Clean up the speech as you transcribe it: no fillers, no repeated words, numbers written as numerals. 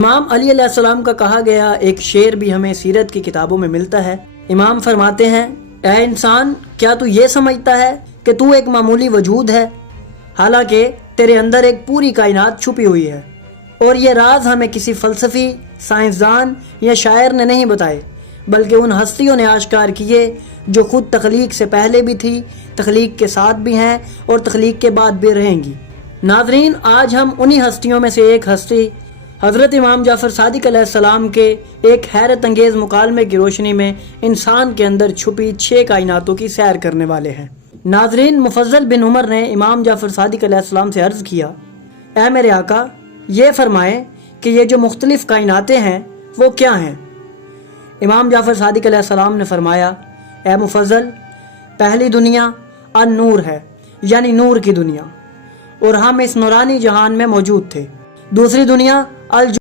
इमाम अली अलैहिस्सलाम का कहा गया एक शेर भी हमें सीरत की किताबों में मिलता है। इमाम फरमाते हैं, ऐ इंसान, क्या तू ये समझता है कि तू एक मामूली वजूद है, हालांकि तेरे अंदर एक पूरी कायनात छुपी हुई है। और ये राज हमें किसी फ़लसफ़ी, साइंसदान या शायर ने नहीं बताए, बल्कि उन हस्तियों ने आश्कार किए जो खुद तख्लीक से पहले भी थी, तख्लीक के साथ भी हैं और तख्लीक के बाद भी रहेंगी। नाज़रीन, आज हम उन्हीं हस्तियों में से एक हस्ती हज़रत इमाम जाफ़र सादिक अलैहिस्सलाम के एक हैरत अंगेज़ मुकालमे की रोशनी में इंसान के अंदर छुपी 6 कायनातों की सैर करने वाले हैं। नाज़रीन, मुफज़्ज़ल बिन उमर ने इमाम जाफ़र सादिक अलैहिस्सलाम से अर्ज़ किया, ऐ मेरे आका, ये फरमाएं कि ये जो मुख्तलिफ़ कायनातें हैं वो क्या हैं। इमाम जाफ़र सादिक अलैहिस्सलाम ने फरमाया, ऐ मुफज़्ज़ल, पहली दुनिया अन-नूर है, यानी नूर की दुनिया, और हम इस नूरानी जहान में मौजूद थे। दूसरी दुनिया अल